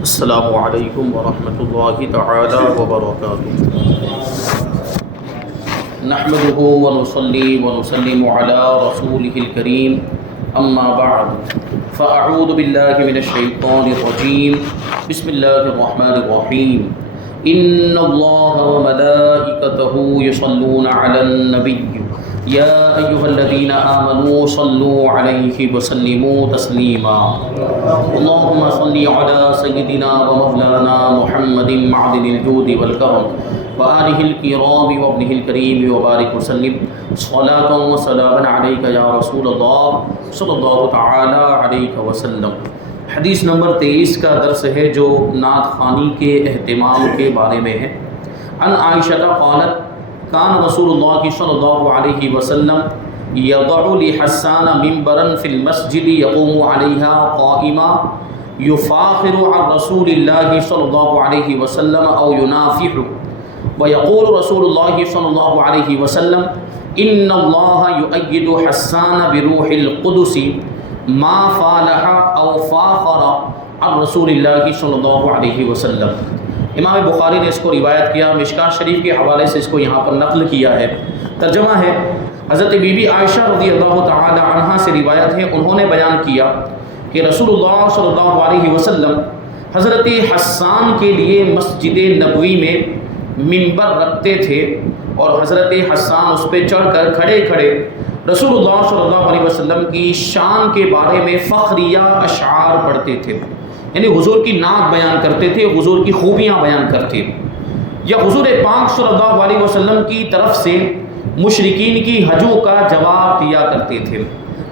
السلام علیکم ورحمۃ اللہ تعالی وبرکاتہ۔ نحمده ونصلي ونسلم على رسوله الكريم اما بعد فاعوذ باللہ من الشیطان الرجیم بسم اللہ الرحمن الرحیم ان اللہ وملائکته یصلون علی النبی یا ایہا الذین آمنوا صلوا علیہ وسلموا تسلیما اللہم صل علی سیدنا ومولانا محمد معدن الجود والکرم وآلہ الکرام وابنہ الکریم وبارک وسلم صلاۃ وسلاما علیک یا رسول اللہ صلی اللہ تعالی علیہ وسلم۔ حدیث نمبر 23 کا درس ہے جو نعت خوانی کے اہتمام کے بارے میں ہے۔ عن عائشہ قالت کان رسول اللہ صلی اللہ علیہ وسلم یضع لحسان منبرا فی المسجد یقوم علیہا قائما یفاخر عن رسول اللہ صلی اللہ علیہ وسلم او ینافح ويقول رسول الله صلى الله عليه وسلم إن الله يؤيد حسان بروح القدس ما فالح أو فاخر عن رسول الله صلى الله عليه وسلم۔ امام بخاری نے اس کو روایت کیا، مشکاۃ شریف کے حوالے سے اس کو یہاں پر نقل کیا ہے۔ ترجمہ ہے حضرت بی بی عائشہ رضی اللہ تعالی عنہا سے روایت ہے، انہوں نے بیان کیا کہ رسول اللہ صلی اللہ علیہ وسلم حضرت حسان کے لیے مسجد نبوی میں منبر رکھتے تھے اور حضرت حسان اس پہ چڑھ کر کھڑے کھڑے رسول اللہ صلی اللہ علیہ وسلم کی شان کے بارے میں فخریہ اشعار پڑھتے تھے، یعنی حضور کی نعت بیان کرتے تھے، حضور کی خوبیاں بیان کرتے، یا حضور پاک صلی اللہ علیہ وسلم کی طرف سے مشرکین کی حجو کا جواب دیا کرتے تھے۔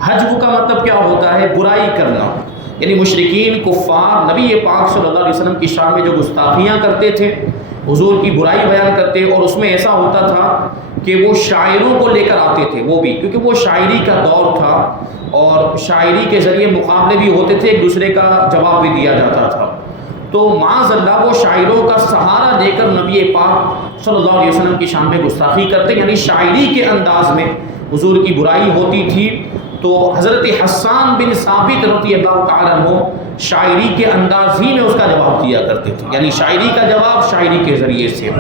حجو کا مطلب کیا ہوتا ہے؟ برائی کرنا، یعنی مشرکین کفار نبی پاک صلی اللہ علیہ وسلم کی شان میں جو گستاخیاں کرتے تھے، حضور کی برائی بیان کرتے، اور اس میں ایسا ہوتا تھا کہ وہ شاعروں کو لے کر آتے تھے، وہ بھی کیونکہ وہ شاعری کا دور تھا اور شاعری کے ذریعے مقابلے بھی ہوتے تھے، ایک دوسرے کا جواب بھی دیا جاتا تھا۔ تو معاذ اللہ وہ شاعروں کا سہارا لے کر نبی پاک صلی اللہ علیہ وسلم کی شان میں گستاخی کرتے، یعنی شاعری کے انداز میں حضور کی برائی ہوتی تھی۔ تو حضرت حسان بن ثابت رضی اللہ تعالیٰ عنہ شاعری کے انداز ہی میں اس کا جواب دیا کرتے تھے، یعنی شاعری کا جواب شاعری کے ذریعے سے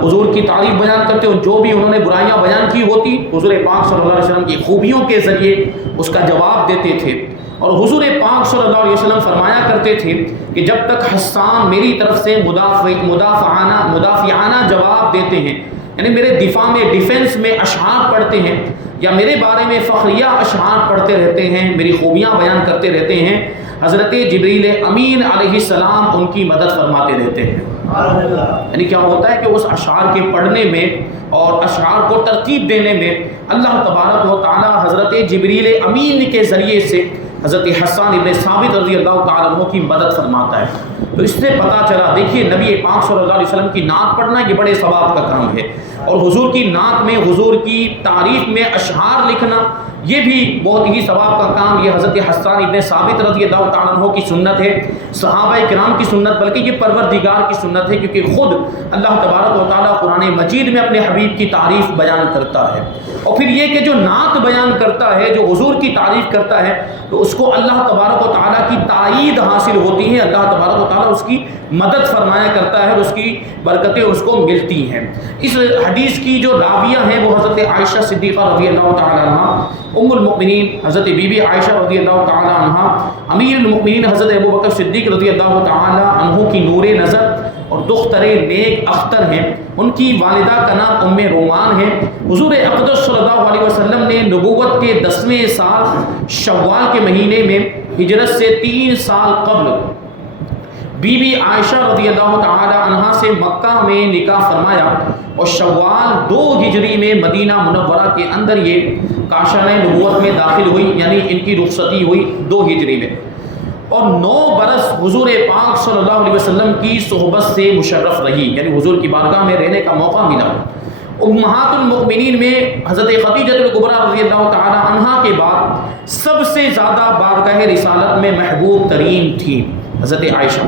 حضور کی تعریف بیان کرتے، اور جو بھی انہوں نے برائیاں بیان کی ہوتی حضور پاک صلی اللہ علیہ وسلم کی خوبیوں کے ذریعے اس کا جواب دیتے تھے۔ اور حضور پاک صلی اللہ علیہ وسلم فرمایا کرتے تھے کہ جب تک حسان میری طرف سے مدافعانہ جواب دیتے ہیں، یعنی میرے دفاع میں ڈیفنس میں اشعار پڑھتے ہیں یا میرے بارے میں فخریہ اشعار پڑھتے رہتے ہیں، میری خوبیاں بیان کرتے رہتے ہیں، حضرت جبریل امین علیہ السلام ان کی مدد فرماتے رہتے ہیں۔ یعنی کیا ہوتا ہے کہ اس اشعار کے پڑھنے میں اور اشعار کو ترتیب دینے میں اللہ تبارک و تعالی حضرت جبریل امین کے ذریعے سے حضرت حسان ابن ثابت رضی اللہ تعالیٰ عنہ کی مدد فرماتا ہے۔ تو اس سے پتہ چلا، دیکھیے نبی پاک صلی اللہ علیہ وسلم کی نعت پڑھنا یہ بڑے ثواب کا کام ہے، اور حضور کی نعت میں حضور کی تعریف میں اشعار لکھنا یہ بھی بہت ہی ثواب کا کام۔ یہ حضرت حسان ابن ثابت رضی اللہ تعالیٰ عنہ کی سنت ہے، صحابہ کرام کی سنت، بلکہ یہ پروردگار کی سنت ہے، کیونکہ خود اللہ تبارک و تعالیٰ قرآن مجید میں اپنے حبیب کی تعریف بیان کرتا ہے۔ اور پھر یہ کہ جو نعت بیان کرتا ہے، جو حضور کی تعریف کرتا ہے، تو اس کو اللہ تبارک و تعالیٰ کی تائید حاصل ہوتی ہے، اللہ تبارک و تعالیٰ اس کی مدد فرمایا کرتا ہے اور اس کی برکتیں اس کو ملتی ہیں۔ اس حدیث کی جو راویہ ہیں وہ حضرت عائشہ صدیقہ رضی اللہ تعالیٰ عنہ، ام المؤمنین حضرت بی بی عائشہ رضی اللہ تعالیٰ عنہ، امیر المؤمنین حضرت ابو بکر صدیق رضی اللہ تعالیٰ عنہ کی نور نظر اور دختر نیک اختر ہیں۔ ان کی والدہ کا نام ام رومان ہے۔ حضور اقدس صلی اللہ علیہ وسلم نے نبوت کے 10ویں سال شوال کے مہینے میں ہجرت سے 3 سال قبل بی بی عائشہ رضی اللہ تعالی عنہا سے مکہ میں نکاح فرمایا، اور شوال 2 ہجری میں مدینہ منورہ کے اندر یہ کاشانہ نبوت میں داخل ہوئی، یعنی ان کی رخصتی ہوئی 2 ہجری میں، اور 9 برس حضور پاک صلی اللہ علیہ وسلم کی صحبت سے مشرف رہی، یعنی حضور کی بارگاہ میں رہنے کا موقع ملا۔ امہات المؤمنین میں حضرت خدیجہ الکبریٰ رضی اللہ تعالی عنہا کے بعد سب سے زیادہ بارگاہ رسالت میں محبوب ترین تھی حضرت عائشہ۔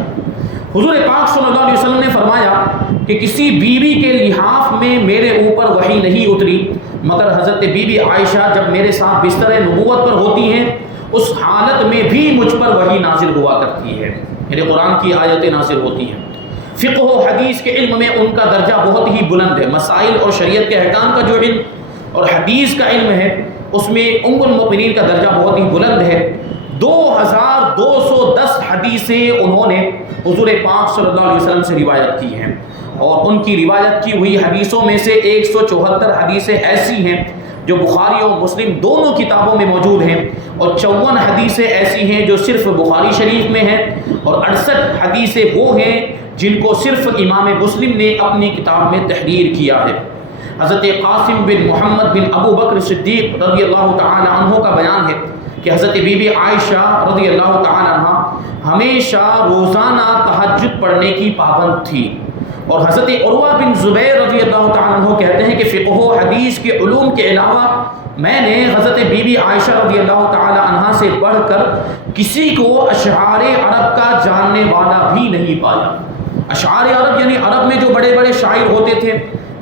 حضور پاک صلی اللہ علیہ وسلم نے فرمایا کہ کسی بیوی کے لحاف میں میرے اوپر وحی نہیں اتری، مگر حضرت بی بی عائشہ جب میرے ساتھ بستر نبوت پر ہوتی ہیں اس حالت میں بھی مجھ پر وحی نازل ہوا کرتی ہے۔ یعنی قرآن کی آیتیں نازل ہوتی ہیں۔ فقہ و حدیث کے علم میں ان کا درجہ بہت ہی بلند ہے۔ مسائل اور شریعت کے احکام کا جو علم اور حدیث کا علم ہے اس میں ام المؤمنین کا درجہ بہت ہی بلند ہے۔ 2210 حدیثیں انہوں نے حضور پاک صلی اللہ علیہ وسلم سے روایت کی ہیں، اور ان کی روایت کی ہوئی حدیثوں میں سے 174 حدیثیں ایسی ہیں جو بخاری اور مسلم دونوں کتابوں میں موجود ہیں، اور 54 حدیثیں ایسی ہیں جو صرف بخاری شریف میں ہیں، اور 68 حدیثیں وہ ہیں جن کو صرف امام مسلم نے اپنی کتاب میں تحریر کیا ہے۔ حضرت قاسم بن محمد بن ابو بکر صدیق رضی اللہ تعالی عنہ کا بیان ہے کہ حضرت بی بی عائشہ رضی اللہ تعالی عنہ ہمیشہ روزانہ تہجد پڑھنے کی پابند تھی، اور حضرت عروہ بن زبیر رضی اللہ تعالی عنہ کہتے ہیں کہ فقہ و حدیث کے علوم کے علاوہ میں نے حضرت بی بی عائشہ رضی اللہ تعالی عنہ سے بڑھ کر کسی کو اشعار عرب کا جاننے والا بھی نہیں پایا۔ اشعار عرب یعنی عرب میں جو بڑے بڑے شاعر ہوتے تھے،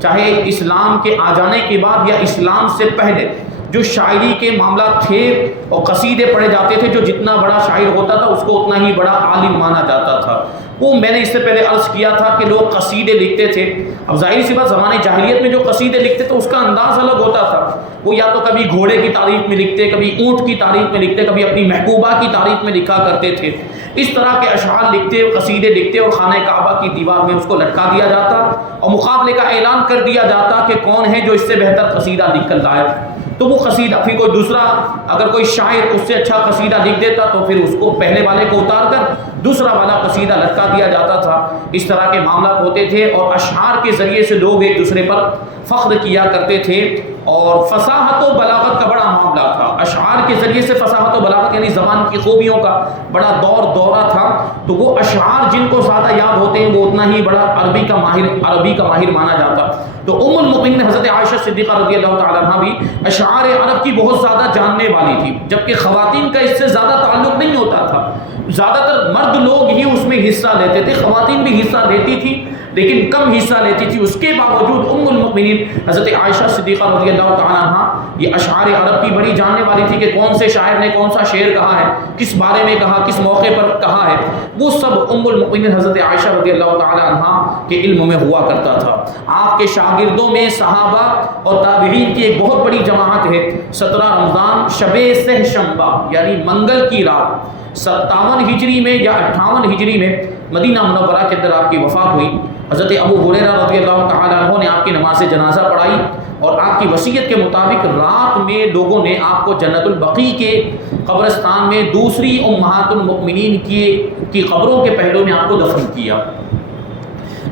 چاہے اسلام کے آ جانے کے بعد یا اسلام سے پہلے جو شاعری کے معاملات تھے اور قصیدے پڑھے جاتے تھے، جو جتنا بڑا شاعر ہوتا تھا اس کو اتنا ہی بڑا عالم مانا جاتا تھا۔ وہ میں نے اس سے پہلے عرض کیا تھا کہ لوگ قصیدے لکھتے تھے، اب ظاہر سی بات زمانے جاہلیت میں جو قصیدے لکھتے تھے اس کا انداز الگ ہوتا تھا۔ وہ یا تو کبھی گھوڑے کی تعریف میں لکھتے، کبھی اونٹ کی تعریف میں لکھتے، کبھی اپنی محبوبہ کی تعریف میں لکھا کرتے تھے۔ اس طرح کے اشعار لکھتے، قصیدے لکھتے، اور خانہ کعبہ کی دیوار میں اس کو لٹکا دیا جاتا اور مقابلے کا اعلان کر دیا جاتا کہ کون ہے جو اس سے بہتر قصیدہ لکھ کر لائے۔ تو وہ قصیدہ پھر کوئی دوسرا اگر کوئی شاعر اس سے اچھا قصیدہ لکھ دیتا تو پھر اس کو پہلے والے کو اتار کر دوسرا والا قصیدہ لٹکا دیا جاتا تھا۔ اس طرح کے معاملات ہوتے تھے، اور اشعار کے ذریعے سے لوگ ایک دوسرے پر فخر کیا کرتے تھے، اور فصاحت و بلاغت کا بڑا معاملہ تھا۔ اشعار کے ذریعے سے فصاحت و بلاغت یعنی زبان کی خوبیوں کا بڑا دورہ تھا، تو وہ اشعار جن کو زیادہ یاد ہوتے ہیں وہ اتنا ہی بڑا عربی کا ماہر مانا جاتا۔ تو ام المؤمنین حضرت عائشہ صدیقہ رضی اللہ تعالی عنہ بھی اشعار عرب کی بہت زیادہ جاننے والی تھی، جبکہ خواتین کا اس سے زیادہ تعلق نہیں ہوتا تھا۔ زیادہ تر مرد لوگ ہی اس میں حصہ لیتے تھے، خواتین بھی حصہ لیتی تھی لیکن کم حصہ لیتی تھی۔ اس کے باوجود ام المؤمنین حضرت عائشہ صدیقہ رضی اللہ تعالی عنہ یہ اشعار عرب کی بڑی جاننے والی تھی کہ کون سے شاعر نے کون سا شعر کہا ہے، کس بارے میں کہا، کس موقع پر کہا ہے، وہ سب ام المؤمنین حضرت عائشہ رضی اللہ تعالی عنہ کے علم میں ہوا کرتا تھا۔ آپ کے شاگردوں میں صحابہ اور تابعین کی ایک بہت بڑی جماعت ہے۔ 17 رمضان شب سہ شنبہ یعنی منگل کی رات 57 ہجری میں یا 58 ہجری میں مدینہ منورہ کے اندر آپ کی وفات ہوئی۔ حضرت ابو ہریرہ رضی اللہ تعالی عنہ نے آپ کی نماز جنازہ پڑھائی، اور آپ کی وصیت کے مطابق رات میں لوگوں نے آپ کو جنت البقیع کے قبرستان میں دوسری امہات المؤمنین کی قبروں کے پہلو میں آپ کو دفن کیا۔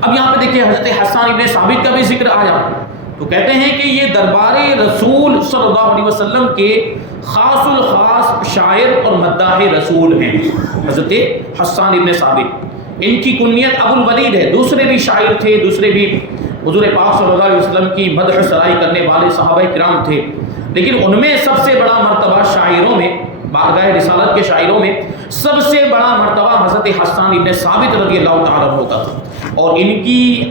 اب یہاں پہ دیکھیے حضرت حسان ابن ثابت کا بھی ذکر آیا، تو کہتے ہیں کہ یہ دربار رسول صلی اللہ علیہ وسلم کے خاص الخاص شاعر اور مداح رسول ہیں حضرت حسان ابن ثابت۔ ان کی کنیت ابو الولید ہے، دوسرے بھی شاعر تھے، دوسرے بھی حضور پاک صلی اللہ علیہ وسلم کی مدح سرائی کرنے والے صحابہ کرام تھے، لیکن ان میں سب سے بڑا مرتبہ شاعروں میں، بارگاہ رسالت کے شاعروں میں سب سے بڑا مرتبہ حضرت حسان ابن ثابت رضی اللہ تعالیٰ عنہ کا تھا۔ اور ان کی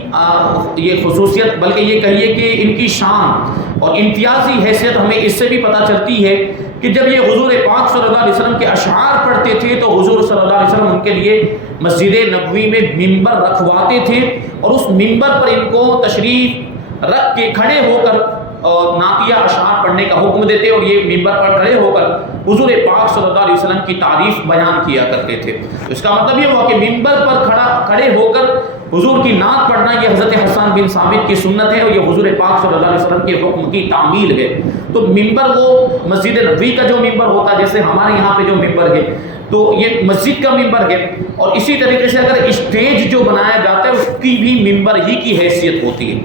یہ خصوصیت، بلکہ یہ کہیے کہ ان کی شان اور امتیازی حیثیت ہمیں اس سے بھی پتہ چلتی ہے کہ جب یہ حضور پاک صلی اللہ علیہ وسلم کے اشعار پڑھتے تھے تو حضور صلی اللہ علیہ وسلم ان کے لیے مسجد نبوی میں ممبر رکھواتے تھے، اور اس ممبر پر ان کو تشریف رکھ کے کھڑے ہو کر نعتیہ اشعار پڑھنے کا حکم دیتے، اور یہ ممبر پر کھڑے ہو کر حضور پاک صلی اللہ علیہ وسلم کی تعریف بیان کیا کرتے تھے۔ اس کا مطلب یہ ہوا کہ ممبر پر کھڑے ہو کر حضور کی نعت پڑھنا یہ حضرت حسان بن ثابت کی سنت ہے، اور یہ حضور پاک صلی اللہ علیہ وسلم کے حکم کی تعمیل ہے۔ تو ممبر وہ مسجد نبوی کا جو ممبر ہوتا ہے، جیسے ہمارے یہاں پہ جو ممبر ہے تو یہ مسجد کا ممبر ہے، اور اسی طریقے سے اگر اسٹیج جو بنایا جاتا ہے اس کی بھی ممبر ہی کی حیثیت ہوتی ہے۔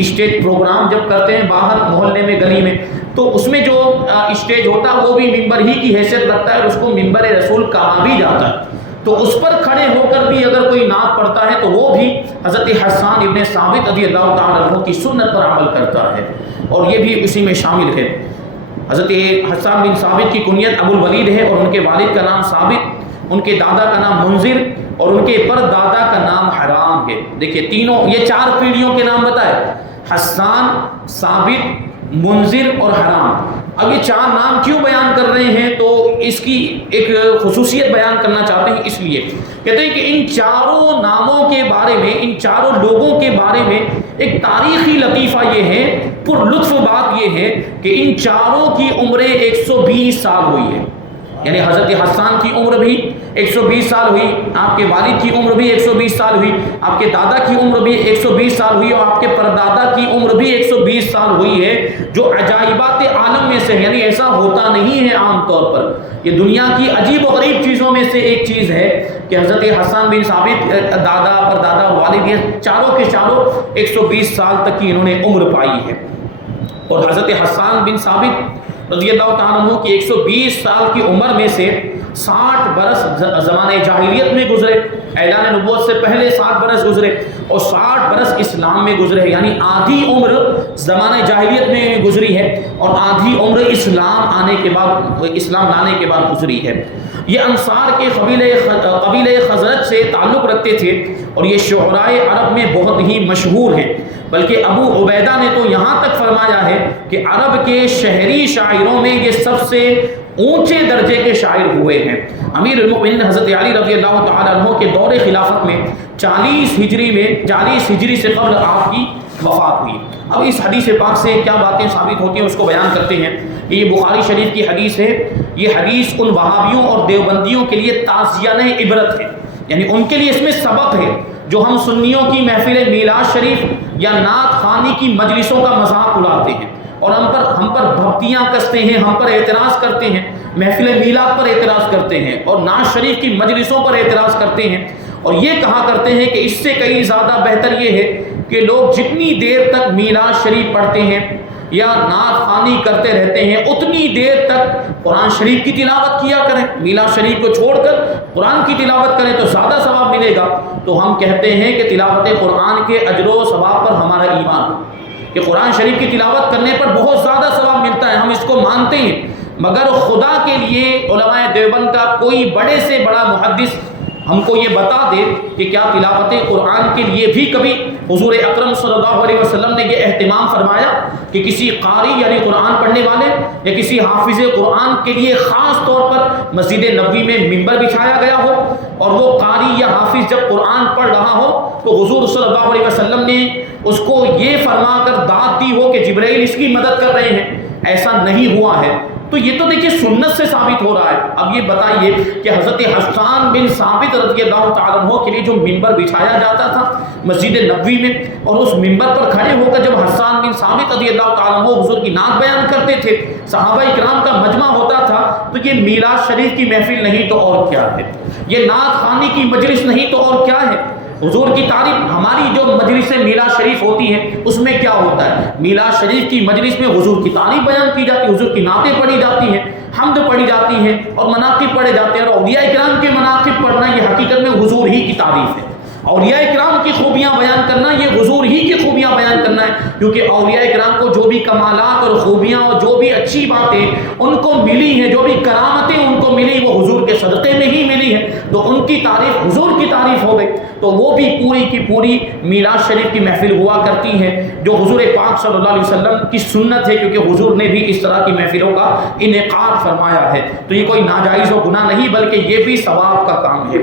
اسٹیج پروگرام جب کرتے ہیں باہر محلے میں، گلی میں، تو اس میں جو اسٹیج ہوتا ہے وہ بھی ممبر ہی کی حیثیت رکھتا ہے، اور اس کو ممبر رسول کہا بھی جاتا ہے۔ تو اس پر کھڑے ہو کر بھی اگر کوئی نعت پڑھتا ہے تو وہ بھی حضرت حسان ابن ثابت رضی اللہ تعالیٰ عنہ کی سنت پر عمل کرتا ہے، اور یہ بھی اسی میں شامل ہے۔ حضرت حسان بن ثابت کی کنیت ابو الولید ہے، اور ان کے والد کا نام ثابت، ان کے دادا کا نام منذر، اور ان کے پر دادا کا نام حرام ہے۔ دیکھیے تینوں، یہ 4 پیڑھیوں کے نام بتائے، حسان، ثابت، منذر اور حرام۔ اب یہ 4 نام کیوں بیان کر رہے ہیں؟ تو اس کی ایک خصوصیت بیان کرنا چاہتے ہیں، اس لیے کہتے ہیں کہ ان 4 ناموں کے بارے میں، ان 4 لوگوں کے بارے میں ایک تاریخی لطیفہ یہ ہے، پر لطف بات یہ ہے کہ ان 4 کی عمریں 120 سال ہوئی ہے. یعنی حضرت حسان کی عمر بھی 120 سال ہوئی، آپ کے والد کی عمر بھی 120 سال ہوئی، آپ کے دادا کی عمر بھی 120 سال ہوئی، اور آپ کے پردادا کی عمر بھی 120 سال ہوئی ہے، جو عجائبات عالم میں سے، یعنی ایسا ہوتا نہیں ہے عام طور پر. یہ دنیا کی عجیب و غریب چیزوں میں سے ایک چیز ہے کہ حضرت حسان بن ثابت، دادا، پردادا اور والد، یہ چاروں کے چاروں 120 سال تک کی انہوں نے عمر پائی ہے. اور حضرت حسان بن ثابت رضی اللہ تعالیٰ عنہ کی 120 سال کی عمر میں سے 60 برس زمانہ جاہلیت میں گزرے، اعلان نبوت سے پہلے 60 برس گزرے، اور 60 برس اسلام میں گزرے. یعنی آدھی عمر زمانہ جاہلیت میں گزری ہے اور آدھی عمر اسلام آنے کے بعد، اسلام لانے کے بعد گزری ہے. یہ انصار کے قبیلہ خزرج سے تعلق رکھتے تھے اور یہ شعرائے عرب میں بہت ہی مشہور ہیں. بلکہ ابو عبیدہ نے تو یہاں تک فرمایا ہے کہ عرب کے شہری شاعروں میں یہ سب سے اونچے درجے کے شاعر ہوئے ہیں. امیر المؤمنین حضرت علی رضی اللہ تعالیٰ عنہ کے دور خلافت میں 40 ہجری سے قبل آپ کی وفات ہوئی. اب اس حدیث پاک سے کیا باتیں ثابت ہوتی ہیں اس کو بیان کرتے ہیں. یہ بخاری شریف کی حدیث ہے. یہ حدیث ان وہابیوں اور دیوبندیوں کے لیے تعزیہ عبرت ہے، یعنی ان کے لیے اس میں سبق ہے جو ہم سنیوں کی محفل میلاد شریف یا نعت خوانی کی مجلسوں کا مذاق اڑاتے ہیں اور ہم پر بھپتیاں کستے ہیں، ہم پر اعتراض کرتے ہیں، محفل میلاد پر اعتراض کرتے ہیں اور نعت شریف کی مجلسوں پر اعتراض کرتے ہیں، اور یہ کہا کرتے ہیں کہ اس سے کئی زیادہ بہتر یہ ہے کہ لوگ جتنی دیر تک میلاد شریف پڑھتے ہیں یا نعت خوانی کرتے رہتے ہیں اتنی دیر تک قرآن شریف کی تلاوت کیا کریں. میلاد شریف کو چھوڑ کر قرآن کی تلاوت کریں تو زیادہ ثواب ملے گا. تو ہم کہتے ہیں کہ تلاوت قرآن کے اجر و ثواب پر ہمارا ایمان کہ قرآن شریف کی تلاوت کرنے پر بہت زیادہ ثواب ملتا ہے، ہم اس کو مانتے ہیں. مگر خدا کے لیے علماء دیوبند کا کوئی بڑے سے بڑا محدث ہم کو یہ بتا دے کہ کیا تلاوت قرآن کے لیے بھی کبھی حضور اکرم صلی اللہ علیہ وسلم نے یہ اہتمام فرمایا کہ کسی قاری یعنی قرآن پڑھنے والے یا کسی حافظ قرآن کے لیے خاص طور پر مسجد نبوی میں منبر بچھایا گیا ہو اور وہ قاری یا حافظ جب قرآن پڑھ رہا ہو تو حضور صلی اللہ علیہ وسلم نے اس کو یہ فرما کر داد دی ہو کہ جبرائیل اس کی مدد کر رہے ہیں؟ ایسا نہیں ہوا ہے. تو یہ تو دیکھیے سنت سے ثابت ہو رہا ہے. اب یہ بتائیے کہ حضرت حسان بن ثابت رضی اللہ تعالیٰ عنہ کے لیے جو منبر بچھایا جاتا تھا مسجد نبوی میں، اور اس منبر پر کھڑے ہو کر جب حسان بن ثابت رضی اللہ تعالیٰ عنہ حضور کی نعت بیان کرتے تھے، صحابہ اکرام کا مجمع ہوتا تھا، تو یہ میلاد شریف کی محفل نہیں تو اور کیا ہے، یہ نعت خوانی کی مجلس نہیں تو اور کیا ہے. حضور کی تعریف، ہماری جو مجلس میلاد شریف ہوتی ہے اس میں کیا ہوتا ہے؟ میلاد شریف کی مجلس میں حضور کی تعریف بیان کی جاتی ہے، حضور کی نعتیں پڑھی جاتی ہیں، حمد پڑھی جاتی ہیں اور مناقب پڑھے جاتے ہیں. اور اولیاء کرام کے مناقب پڑھنا یہ حقیقت میں حضور ہی کی تعریف ہے. اولیاء کرام کی خوبیاں بیان کرنا یہ حضور ہی کی خوبیاں بیان کرنا ہے، کیونکہ اولیاء کرام کو جو بھی کمالات اور خوبیاں اور جو بھی اچھی باتیں ان کو ملی ہیں، جو بھی کرامتیں ان کو ملی وہ حضور کے صدقے میں ہی ملی ہیں. تو ان کی تعریف حضور کی تعریف ہو گئی. تو وہ بھی پوری کی پوری میلاد شریف کی محفل ہوا کرتی ہے جو حضور پاک صلی اللہ علیہ وسلم کی سنت ہے، کیونکہ حضور نے بھی اس طرح کی محفلوں کا انعقاد فرمایا ہے. تو یہ کوئی ناجائز و گناہ نہیں بلکہ یہ بھی ثواب کا کام ہے.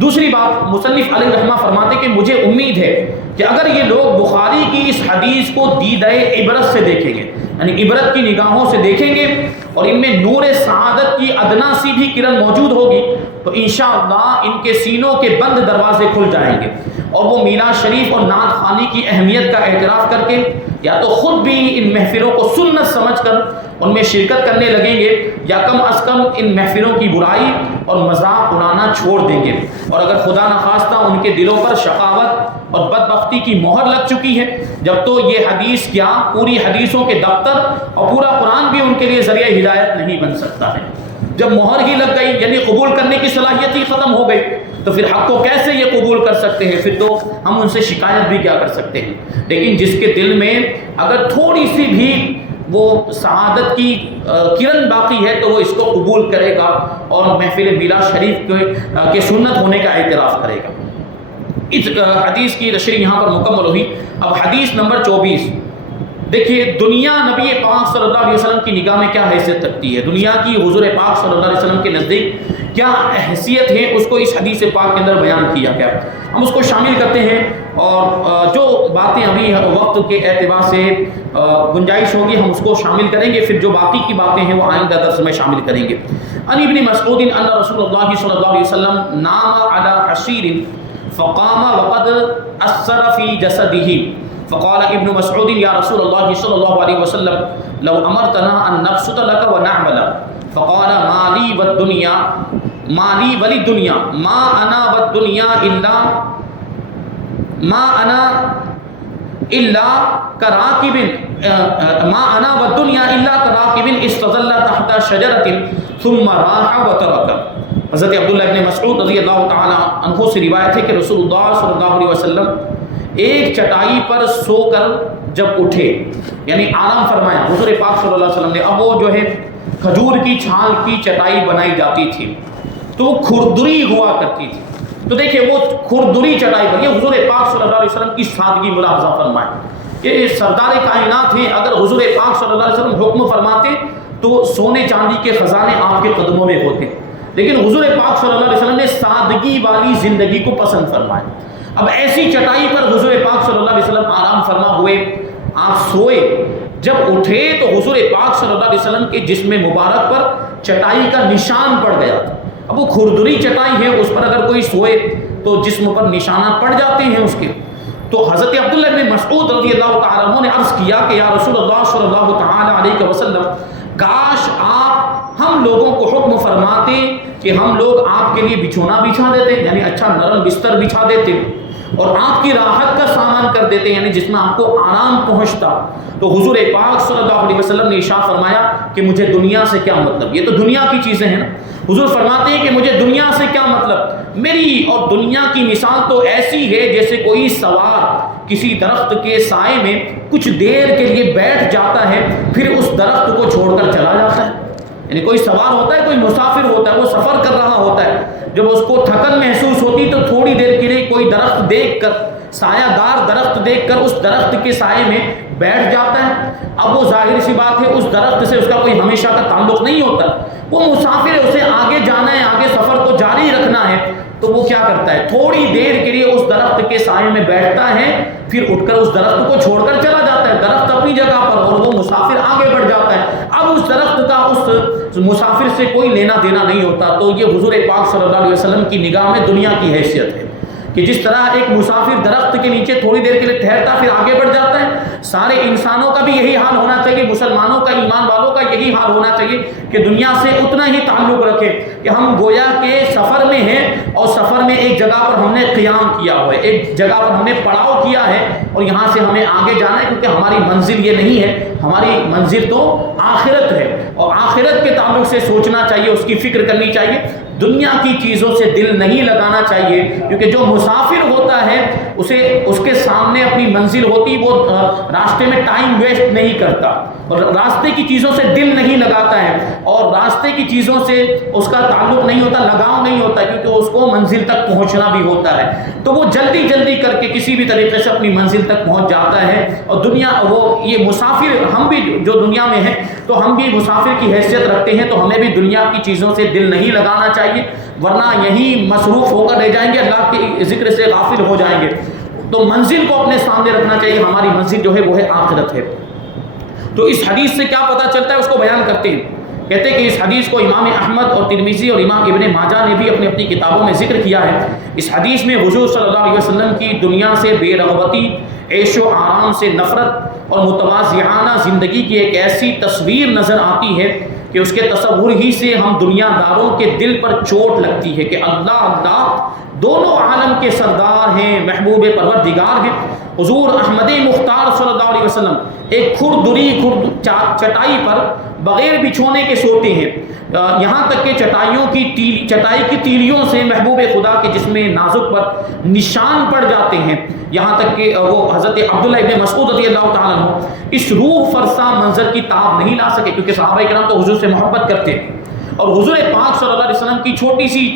دوسری بات، مصنف علیہ رحمہ فرماتے کہ مجھے امید ہے کہ اگر یہ لوگ بخاری کی اس حدیث کو دیدہ عبرت سے دیکھیں گے، یعنی عبرت کی نگاہوں سے دیکھیں گے اور ان میں نور سعادت کی ادنا سی بھی کرن موجود ہوگی، تو انشاءاللہ ان کے سینوں کے بند دروازے کھل جائیں گے اور وہ میلاد شریف اور نعت خوانی کی اہمیت کا اعتراف کر کے یا تو خود بھی ان محفلوں کو سنت سمجھ کر ان میں شرکت کرنے لگیں گے یا کم از کم ان محفلوں کی برائی اور مذاق اڑانا چھوڑ دیں گے. اور اگر خدا نخواستہ ان کے دلوں پر شقاوت اور بدبختی کی مہر لگ چکی ہے، جب تو یہ حدیث کیا پوری حدیثوں کے دفتر اور پورا قرآن بھی ان کے لیے ذریعہ ہدایت نہیں بن سکتا ہے. جب مہر ہی لگ گئی یعنی قبول کرنے کی صلاحیت ہی ختم ہو گئی تو پھر حق کو کیسے یہ قبول کر سکتے ہیں؟ پھر تو ہم ان سے شکایت بھی کیا کر سکتے ہیں. لیکن جس کے دل میں اگر تھوڑی سی بھی وہ سعادت کی کرن باقی ہے تو وہ اس کو قبول کرے گا اور محفل میلاد شریف کے سنت ہونے کا اعتراف کرے گا. اس حدیث کی تشریح یہاں پر مکمل ہوئی. اب حدیث نمبر 24 دیکھیے دنیا نبی پاک صلی اللہ علیہ وسلم کی نگاہ میں کیا حیثیت رکھتی ہے، دنیا کی حضور پاک صلی اللہ علیہ وسلم کے نزدیک کیا حیثیت ہے، اس کو اس حدیث پاک کے اندر بیان کیا گیا۔ ہم اس کو شامل کرتے ہیں اور جو باتیں ابھی وقت کے اعتبار سے گنجائش ہوگی ہم اس کو شامل کریں گے، پھر جو باقی کی باتیں ہیں وہ آئندہ درس میں شامل کریں گے۔ عن ابن مسعود ان رسول اللہ صلی اللہ علیہ وسلم نام علی حصیر فقام وقد اثر فی جسدہ فقال ابن مسعود یا رسول اللہ صلی اللہ علیہ وسلم لو امرتنا ان نبسط لك ونعمل فقال ما لي والدنيا ما لي وللدنيا ما انا والدنيا الا كراكب ما انا والدنيا الا كراكب استظل تحت شجرة ثم راح وترك۔ حضرت عبداللہ ابن مسعود رضی اللہ تعالی عنہ سے روایت ہے کہ رسول اللہ صلی اللہ علیہ وسلم ایک چٹائی پر سو کر جب اٹھے، یعنی آرام فرمایا حضور پاک صلی اللہ علیہ وسلم نے۔ اب وہ جو ہے کھجور کی چھال کی چٹائی بنائی جاتی تھی تو وہ کھردری ہوا کرتی تھی، تو دیکھیں وہ کھردری چٹائی بنی، حضور پاک صلی اللہ علیہ وسلم کی سادگی ملاحظہ فرمائے۔ یہ سردار کائنات ہیں، اگر حضور پاک صلی اللہ علیہ وسلم حکم فرماتے تو سونے چاندی کے خزانے آپ کے قدموں میں ہوتے، لیکن حضور پاک صلی اللہ علیہ وسلم نے سادگی والی زندگی کو پسند فرمایا۔ اب ایسی چٹائی پر حضور پاک صلی اللہ علیہ وسلم آرام فرما ہوئے، آپ سوئے، جب اٹھے تو حضور پاک صلی اللہ علیہ وسلم کے جسم مبارک پر چٹائی کا نشان پڑ گیا تھا۔ اب وہ کھردری چٹائی ہے، اس پر اگر کوئی سوئے تو جسم پر نشانات پڑ جاتے ہیں اس کے۔ تو حضرت عبداللہ بن مسعود رضی اللہ تعالیٰ عنہ نے عرض کیا کہ یا رسول اللہ صلی اللہ تعالیٰ علیہ وسلم، کاش آپ ہم لوگوں کو حکم فرماتے کہ ہم لوگ آپ کے لیے بچھونا بچھا دیتے، یعنی اچھا نرم بستر بچھا دیتے اور آپ کی راحت کا سامان کر دیتے، یعنی جس میں آپ کو آرام پہنچتا۔ تو حضور پاک صلی اللہ علیہ وسلم نے ارشاد فرمایا کہ مجھے دنیا سے کیا مطلب، یہ تو دنیا کی چیزیں ہیں نا۔ حضور فرماتے ہیں کہ مجھے دنیا سے کیا مطلب، میری اور دنیا کی مثال تو ایسی ہے جیسے کوئی سوار کسی درخت کے سائے میں کچھ دیر کے لیے بیٹھ جاتا ہے، پھر اس درخت کو چھوڑ کر چلا جاتا ہے۔ یعنی کوئی سوار ہوتا ہے، کوئی مسافر ہوتا ہے، وہ سفر کر رہا ہوتا ہے، جب اس کو تھکن محسوس ہوتی تو تھوڑی دیر کے لیے کوئی درخت دیکھ کر، سایہ دار درخت دیکھ کر اس درخت کے سائے میں بیٹھ جاتا ہے۔ اب وہ ظاہر سی بات ہے اس درخت سے اس کا کوئی ہمیشہ کا تعلق نہیں ہوتا، وہ مسافر ہے، اسے آگے جانا ہے، آگے سفر کو جاری رکھنا ہے، تو وہ کیا کرتا ہے، تھوڑی دیر کے لیے اس درخت کے سائے میں بیٹھتا ہے، پھر اٹھ کر اس درخت کو چھوڑ کر چلا جاتا ہے، درخت اپنی جگہ پر اور وہ مسافر آگے بڑھ جاتا ہے۔ اب اس درخت کا اس مسافر سے کوئی لینا دینا نہیں ہوتا۔ تو یہ حضور پاک صلی اللہ علیہ وسلم کی نگاہ میں دنیا کی حیثیت ہے کہ جس طرح ایک مسافر درخت کے نیچے تھوڑی دیر کے لیے ٹھہرتا پھر آگے بڑھ جاتا ہے، سارے انسانوں کا بھی یہی حال ہونا چاہیے، مسلمانوں کا، ایمان والوں کا یہی حال ہونا چاہیے کہ دنیا سے اتنا ہی تعلق رکھے کہ ہم گویا کے سفر میں ہیں اور سفر میں ایک جگہ پر ہم نے قیام کیا ہوا ہے، ایک جگہ پر ہم نے پڑاؤ کیا ہے اور یہاں سے ہمیں آگے جانا ہے، کیونکہ ہماری منزل یہ نہیں ہے، ہماری منزل تو آخرت ہے اور آخرت کے تعلق سے سوچنا چاہیے، اس کی فکر کرنی چاہیے، دنیا کی چیزوں سے دل نہیں لگانا چاہیے، کیونکہ جو مسافر ہوتا ہے اسے اس کے سامنے اپنی منزل ہوتی، وہ راستے میں ٹائم ویسٹ نہیں کرتا اور راستے کی چیزوں سے دل نہیں لگاتا ہے اور راستے کی چیزوں سے اس کا تعلق نہیں ہوتا، لگاؤ نہیں ہوتا، کیونکہ اس کو منزل تک پہنچنا بھی ہوتا ہے، تو وہ جلدی جلدی کر کے کسی بھی طریقے سے اپنی منزل تک پہنچ جاتا ہے۔ اور دنیا وہ یہ مسافر، ہم بھی جو دنیا میں ہیں تو ہم بھی مسافر کی حیثیت رکھتے ہیں، تو ہمیں بھی دنیا کی چیزوں سے دل نہیں لگانا چاہیے، ورنہ یہی مصروف ہو کر رہ جائیں گے، اللہ کے ذکر سے غافل ہو جائیں گے۔ تو منزل کو اپنے سامنے رکھنا چاہیے، ہماری منزل جو ہے وہ ہے آخرت ہے۔ تو اس حدیث سے کیا پتہ چلتا ہے اس کو بیان کرتے ہیں، کہتے ہیں کہ اس حدیث کو امام احمد اور ترمذی اور امام ابن ماجہ نے بھی اپنی اپنی کتابوں میں ذکر کیا ہے۔ اس حدیث میں حضور صلی اللہ علیہ وسلم کی دنیا سے بے رغبتی، عیش و آرام سے نفرت اور متواضعانہ زندگی کی ایک ایسی تصویر نظر آتی ہے کہ اس کے تصور ہی سے ہم دنیا داروں کے دل پر چوٹ لگتی ہے کہ اللہ اللہ دونوں عالم کے سردار ہیں، محبوب پروردگار ہیں۔ حضور احمد مختار صلی اللہ علیہ وسلم ایک کھردری چٹائی پر بغیر بچھونے کے سوتے ہیں، یہاں تک کہ چٹائی کی تیلیوں سے محبوب خدا کے جسم نازک پر نشان پڑ جاتے ہیں، یہاں تک کہ وہ حضرت عبداللہ ابن مسعود رضی اللہ تعالیٰ عنہ اس روح فرسا منظر کی تاب نہیں لا سکے، کیونکہ صحابہ کرام تو حضور سے محبت کرتے ہیں اور حضور پاک صلی اللہ علیہ وسلم کی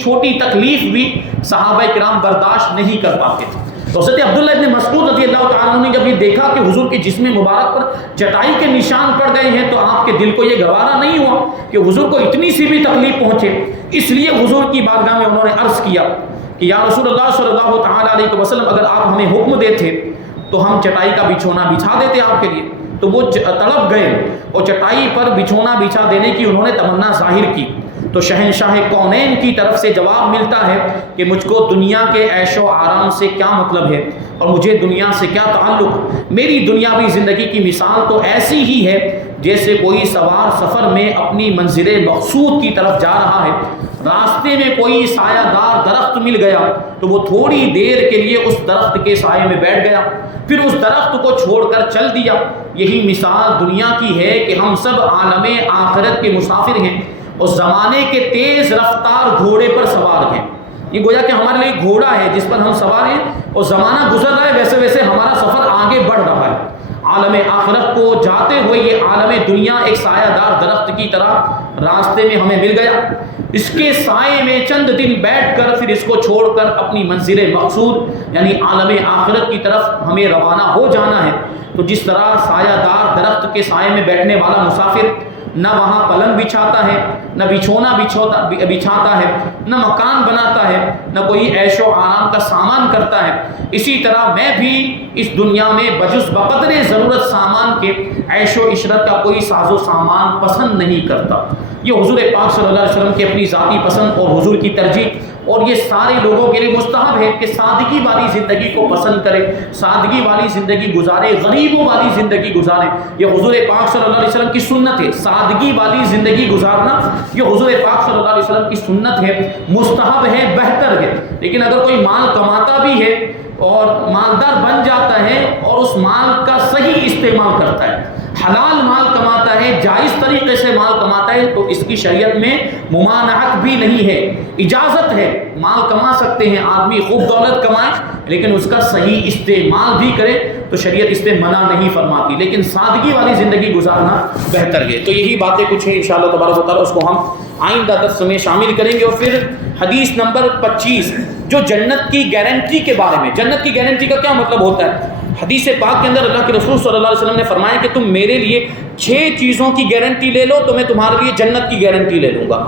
چھوٹی تکلیف بھی صحابہ کرام برداشت نہیں کر پاتے تھے۔ تو حضرت عبداللہ ابن مسعود رضی اللہ تعالیٰ عنہ نے جب یہ دیکھا کہ حضور کے جسم مبارک پر چٹائی کے نشان پڑ گئے ہیں تو آپ کے دل کو یہ گوارا نہیں ہوا کہ حضور کو اتنی سی بھی تکلیف پہنچے. اس لیے حضور کی بارگاہ میں انہوں نے عرض کیا کہ یا رسول اللہ صلی اللہ تعالیٰ علیہ وسلم، اگر آپ ہمیں حکم دیتے تو ہم چٹائی کا بچھونا بچھا دیتے آپ کے لیے. تو وہ تڑپ گئے اور چٹائی پر بچھونا بچھا دینے کی انہوں نے تمنا ظاہر کی. تو شہنشاہ کونین کی طرف سے جواب ملتا ہے کہ مجھ کو دنیا کے عیش و آرام سے کیا مطلب ہے اور مجھے دنیا سے کیا تعلق. میری دنیاوی زندگی کی مثال تو ایسی ہی ہے جیسے کوئی سوار سفر میں اپنی منزل مقصود کی طرف جا رہا ہے، راستے میں کوئی سایہ دار درخت مل گیا تو وہ تھوڑی دیر کے لیے اس درخت کے سائے میں بیٹھ گیا، پھر اس درخت کو چھوڑ کر چل دیا. یہی مثال دنیا کی ہے کہ ہم سب عالم آخرت کے مسافر ہیں، اس زمانے کے تیز رفتار گھوڑے پر سوار ہیں. یہ گویا کہ ہمارے لیے گھوڑا ہے جس پر ہم سوار ہیں اور زمانہ گزر رہا ہے، ویسے ویسے ہمارا سفر آگے بڑھ رہا ہے. عالم آخرت کو جاتے ہوئے یہ عالم دنیا ایک سایہ دار درخت کی طرح راستے میں ہمیں مل گیا. اس کے سائے میں چند دن بیٹھ کر پھر اس کو چھوڑ کر اپنی منزل مقصود یعنی عالم آخرت کی طرف ہمیں روانہ ہو جانا ہے. تو جس طرح سایہ دار درخت کے سائے میں بیٹھنے والا مسافر نہ وہاں پلنگ بچھاتا ہے، نہ بچھونا بچھاتا ہے، نہ مکان بناتا ہے، نہ کوئی عیش و آرام کا سامان کرتا ہے، اسی طرح میں بھی اس دنیا میں بجز بقدر ضرورت سامان کے عیش و عشرت کا کوئی ساز و سامان پسند نہیں کرتا. یہ حضور پاک صلی اللہ علیہ وسلم کی اپنی ذاتی پسند اور حضور کی ترجیح، اور یہ سارے لوگوں کے لیے مستحب ہے کہ سادگی والی زندگی کو پسند کرے، سادگی والی زندگی گزارے، غریبوں والی زندگی گزارے. یہ حضور پاک صلی اللہ علیہ وسلم کی سنت ہے. سادگی والی زندگی گزارنا یہ حضور پاک صلی اللہ علیہ وسلم کی سنت ہے، مستحب ہے، بہتر ہے. لیکن اگر کوئی مال کماتا بھی ہے اور مالدار بن جاتا ہے اور اس مال کا صحیح استعمال کرتا ہے، حلال مال کماتا ہے، جائز طریقے سے مال کماتا ہے، تو اس کی شریعت میں ممانعت بھی نہیں ہے، اجازت ہے. مال کما سکتے ہیں آدمی، خوب دولت کمائے، لیکن اس کا صحیح استعمال بھی کرے تو شریعت اس سے منع نہیں فرماتی. لیکن سادگی والی زندگی گزارنا بہتر ہے. تو یہی باتیں کچھ ہیں انشاءاللہ تبارک و تعالیٰ، اس کو ہم آئندہ درس میں شامل کریں گے. اور پھر حدیث نمبر 25 جو جنت کی گارنٹی کے بارے میں. جنت کی گارنٹی کا کیا مطلب ہوتا ہے؟ حدیث پاک کے اندر اللہ کے رسول صلی اللہ علیہ وسلم نے فرمایا کہ تم میرے لیے 6 چیزوں کی گارنٹی لے لو تو میں تمہارے لیے جنت کی گارنٹی لے لوں گا.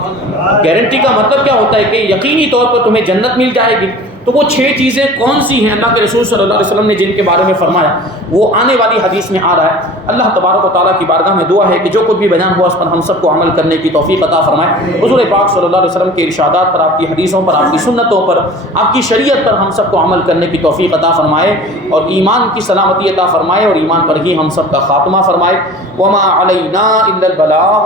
گارنٹی کا مطلب کیا ہوتا ہے کہ یقینی طور پر تمہیں جنت مل جائے گی. تو وہ 6 چیزیں کون سی ہیں اللہ کے رسول صلی اللہ علیہ وسلم نے جن کے بارے میں فرمایا، وہ آنے والی حدیث میں آ رہا ہے. اللہ تبارک و تعالیٰ کی بارگاہ میں دعا ہے کہ جو کچھ بھی بیان ہوا اس پر ہم سب کو عمل کرنے کی توفیق عطا فرمائے. حضور پاک صلی اللہ علیہ وسلم کے ارشادات پر، آپ کی حدیثوں پر، آپ کی سنتوں پر، آپ کی شریعت پر ہم سب کو عمل کرنے کی توفیق عطا فرمائے اور ایمان کی سلامتی عطا فرمائے اور ایمان پر ہی ہم سب کا خاتمہ فرمائے. وما علینا الا البلاغ.